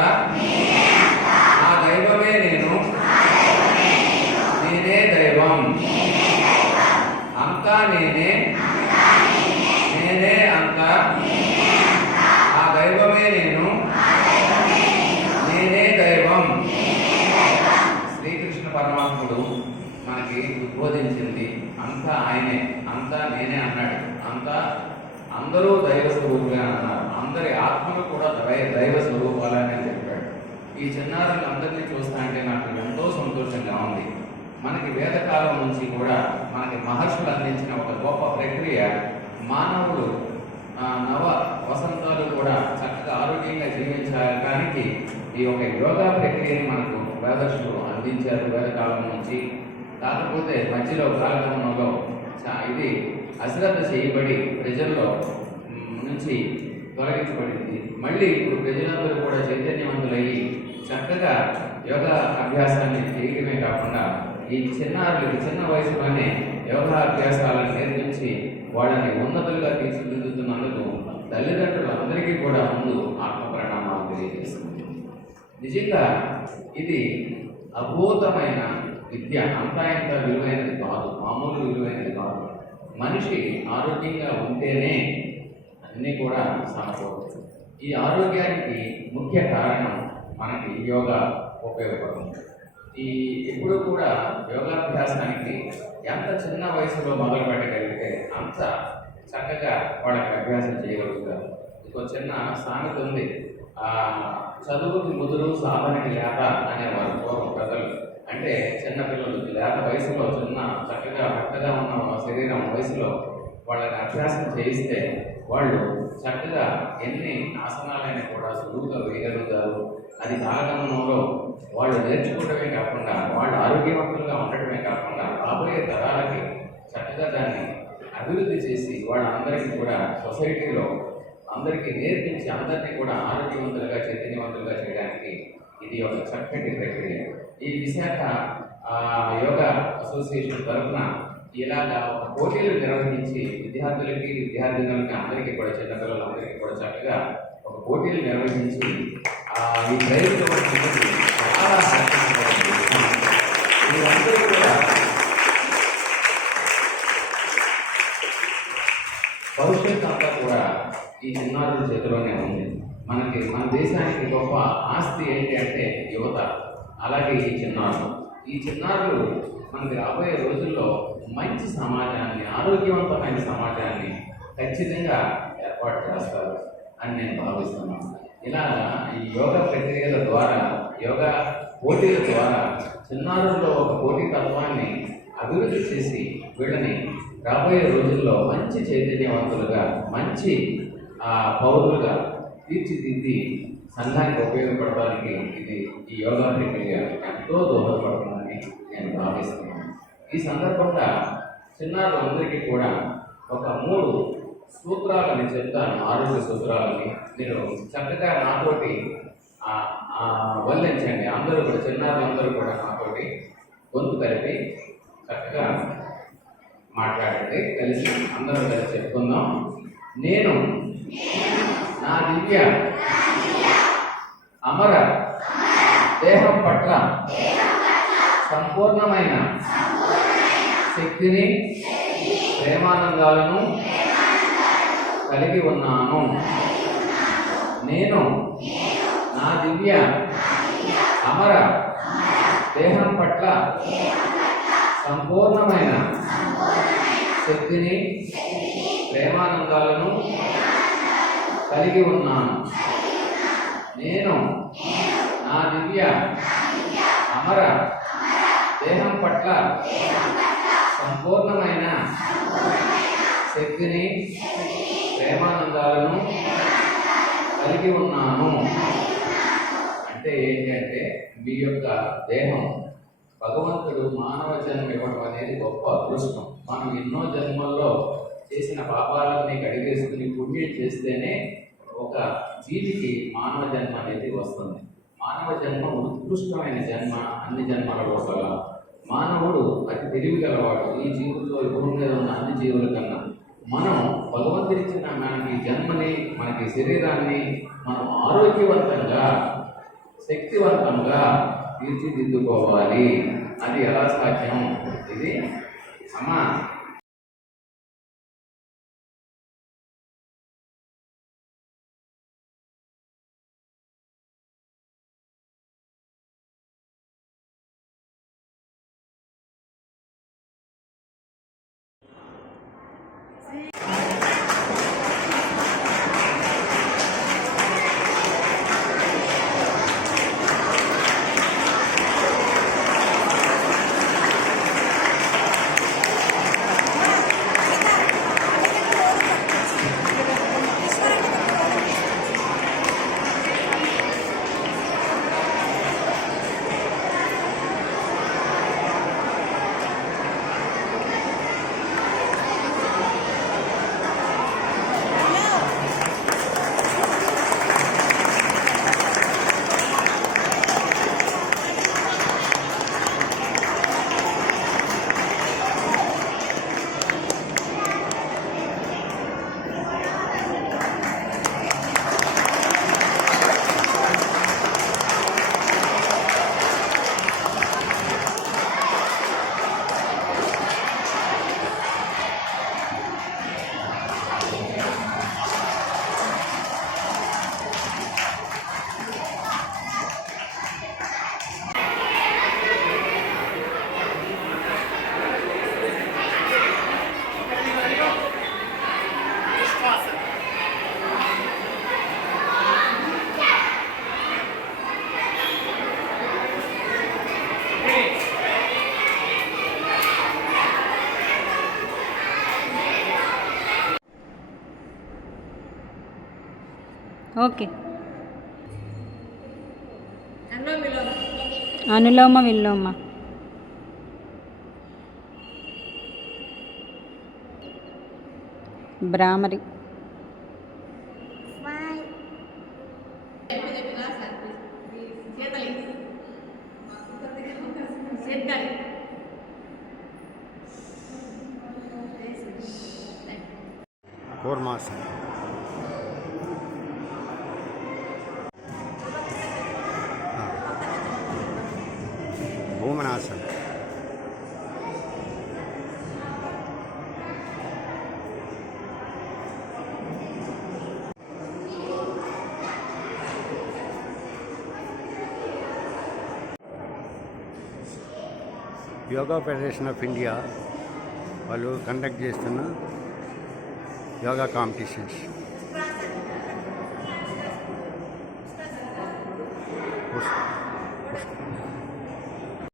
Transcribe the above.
నా దైవమే నేను. నేనే దైవం. అంతా నేనే. నేనే అంతా. ఆ దైవమే నేను. నేనే దైవం. శ్రీకృష్ణ పరమాత్ముడు మనకి ఉద్బోధించింది. అంతా ఆయనే. అంతా నేనే అన్నాడు. అంతా అందరూ దైవ స్వరూపులే అన్నారు. అందరి ఆత్మలు కూడా దై దైవ స్వరూపాలని ఈ చిన్నారులు అందరినీ చూస్తా అంటే నాకు ఎంతో సంతోషంగా ఉంది. మనకి వేదకాలం నుంచి కూడా మనకి మహర్షులు అందించిన ఒక గొప్ప ప్రక్రియ మానవులు నవ వసంతాలు కూడా చక్కగా ఆరోగ్యంగా జీవించడానికి ఈ యొక్క యోగా ప్రక్రియని మనకు వేదర్శులు అందించారు వేదకాలం నుంచి. కాకపోతే మధ్యలో కాలగమనంలో చా- ఇది అశ్రద్ధ చేయబడి ప్రజల్లో నుంచి తొలగించబడింది. మళ్ళీ ఇప్పుడు ప్రజలందరూ కూడా చైతన్యం చక్కగా యోగా అభ్యాసాన్ని చేయడమే కాకుండా ఈ చిన్నారులకి చిన్న వయసులోనే యోగా అభ్యాసాలను నేర్పించి వాళ్ళని ఉన్నతులుగా తీర్చిదిద్దుతున్నందుకు తల్లిదండ్రులందరికీ కూడా ముందు ఆత్మ ప్రణామాలు తెలియజేస్తుంది. నిజంగా ఇది అద్భుతమైన విద్య. అంతా ఇంత విలువైనది కాదు. మామూలు విలువైనది కాదు. మనిషి ఆరోగ్యంగా ఉంటేనే అన్నీ కూడా సాగుతుంది ఈ ఆరోగ్యానికి ముఖ్య కారణం మనకి యోగా ఉపయోగపడుతుంది. ఈ ఎప్పుడూ కూడా యోగాభ్యాసానికి ఎంత చిన్న వయసులో మొదలు పెట్టగలిగితే అంత చక్కగా వాళ్ళకి అభ్యాసం చేయగలుగుతారు. ఇంకో చిన్న సామెత ఉంది. ఆ చదువుకి ముదురు సాధనకి లేత అనేవారు పూర్వం ప్రజలు. అంటే చిన్న పిల్లలు లేత వయసులో చిన్న చక్కగా మెత్తగా ఉన్న శరీరం వయసులో వాళ్ళని అభ్యాసం చేయిస్తే వాళ్ళు చక్కగా ఎన్ని ఆసనాలైనా కూడా సులువుగా వేయగలుగుతారు. అది కాలగమనంలో వాళ్ళు నేర్చుకోవడమే కాకుండా వాళ్ళు ఆరోగ్యవంతులుగా ఉండటమే కాకుండా రాబోయే తరాలకి చక్కగా దాన్ని అభివృద్ధి చేసి వాళ్ళందరికీ కూడా సొసైటీలో అందరికీ నేర్పించి అందరినీ కూడా ఆరోగ్యవంతులుగా చైతన్యవంతులుగా చేయడానికి ఇది ఒక చక్కటి ప్రక్రియ. ఈ విశాఖ యోగా అసోసియేషన్ తరఫున ఇలాగా ఒక పోటీలు నిర్వహించి విద్యార్థులకి విద్యార్థినులకి అందరికీ కూడా చిన్నపిల్లలందరికీ కూడా చక్కగా ఒక పోటీలు నిర్వహించి ఈ ప్రయత్నం చాలా మీరందరూ కూడా భవిష్యత్తు అంతా కూడా ఈ చిన్నారుల చేతిలోనే ఉంది. మనకి మన దేశానికి గొప్ప ఆస్తి ఏంటి అంటే యువత. అలాగే ఈ చిన్నారులు. ఈ చిన్నారులు మనకి రాబోయే రోజుల్లో మంచి సమాజాన్ని ఆరోగ్యవంతమైన సమాజాన్ని ఖచ్చితంగా ఏర్పాటు చేస్తారు అని నేను భావిస్తున్నాను. ఇలా ఈ యోగా ప్రక్రియల ద్వారా యోగా పోటీల ద్వారా చిన్నారుల్లో ఒక పోటీ తత్వాన్ని అభివృద్ధి చేసి వీళ్ళని రాబోయే రోజుల్లో మంచి చైతన్యవంతులుగా మంచి ఆ, పౌరులుగా తీర్చిదిద్ది సంఘానికి ఉపయోగపడడానికి ఇది ఈ యోగా ప్రక్రియ ఎంతో దోహదపడుతుందని నేను భావిస్తున్నాను. ఈ సందర్భంగా చిన్నారులందరికీ కూడా ఒక మూడు సూత్రాలని చెప్తాను. ఆరోగ్య సూత్రాలని మీరు చక్కగా నాతోటి వల్లించండి అందరూ కూడా చిన్నారులందరూ కూడా నాతోటి గొంతు కలిపి చక్కగా మాట్లాడండి. కలిసి అందరూ కలిసి చెప్పుకుందాం. నేను నా దివ్య అమర దేహం పట్ల సంపూర్ణమైన శక్తిని ప్రేమానందాలను కలిగి ఉన్నాను. నేను నా దివ్య అమర దేహం పట్ల సంపూర్ణమైన శక్తిని ప్రేమానందాలను కలిగి ఉన్నాను. నేను నా దివ్య అమర దేహం పట్ల సంపూర్ణమైన శక్తిని ప్రేమానందాలను కలిగి ఉన్నాను. అంటే ఏంటి అంటే మీ యొక్క దేహం భగవంతుడు మానవ జన్మ ఇవ్వడం అనేది గొప్ప అదృష్టం. మనం ఎన్నో జన్మల్లో చేసిన పాపాలన్నీ కడిగేసుకుని పుణ్యం చేస్తేనే ఒక జీవికి మానవ జన్మ అనేది వస్తుంది. మానవ జన్మ ఉత్కృష్టమైన జన్మ అన్ని జన్మల లోపల. మానవుడు అతి తెలివి గలవాడు. ఈ జీవుల్లో భూమి మీద ఉన్న అన్ని జీవుల కన్నా. మనం భగవంతుడిచ్చిన మనకి జన్మని మనకి శరీరాన్ని మనం ఆరోగ్యవంతంగా శక్తివంతంగా తీర్చిదిద్దుకోవాలి. అది ఎలా సాధ్యం? ఇది అమ్మా ఓకే. అనులోమ విలోమ. భ్రామరి. కూర్మాసన్. భూమనాసన్ యోగా ఫెడరేషన్ ఆఫ్ ఇండియా వాళ్ళు కండక్ట్ చేస్తున్న యోగా కాంపిటీషన్స్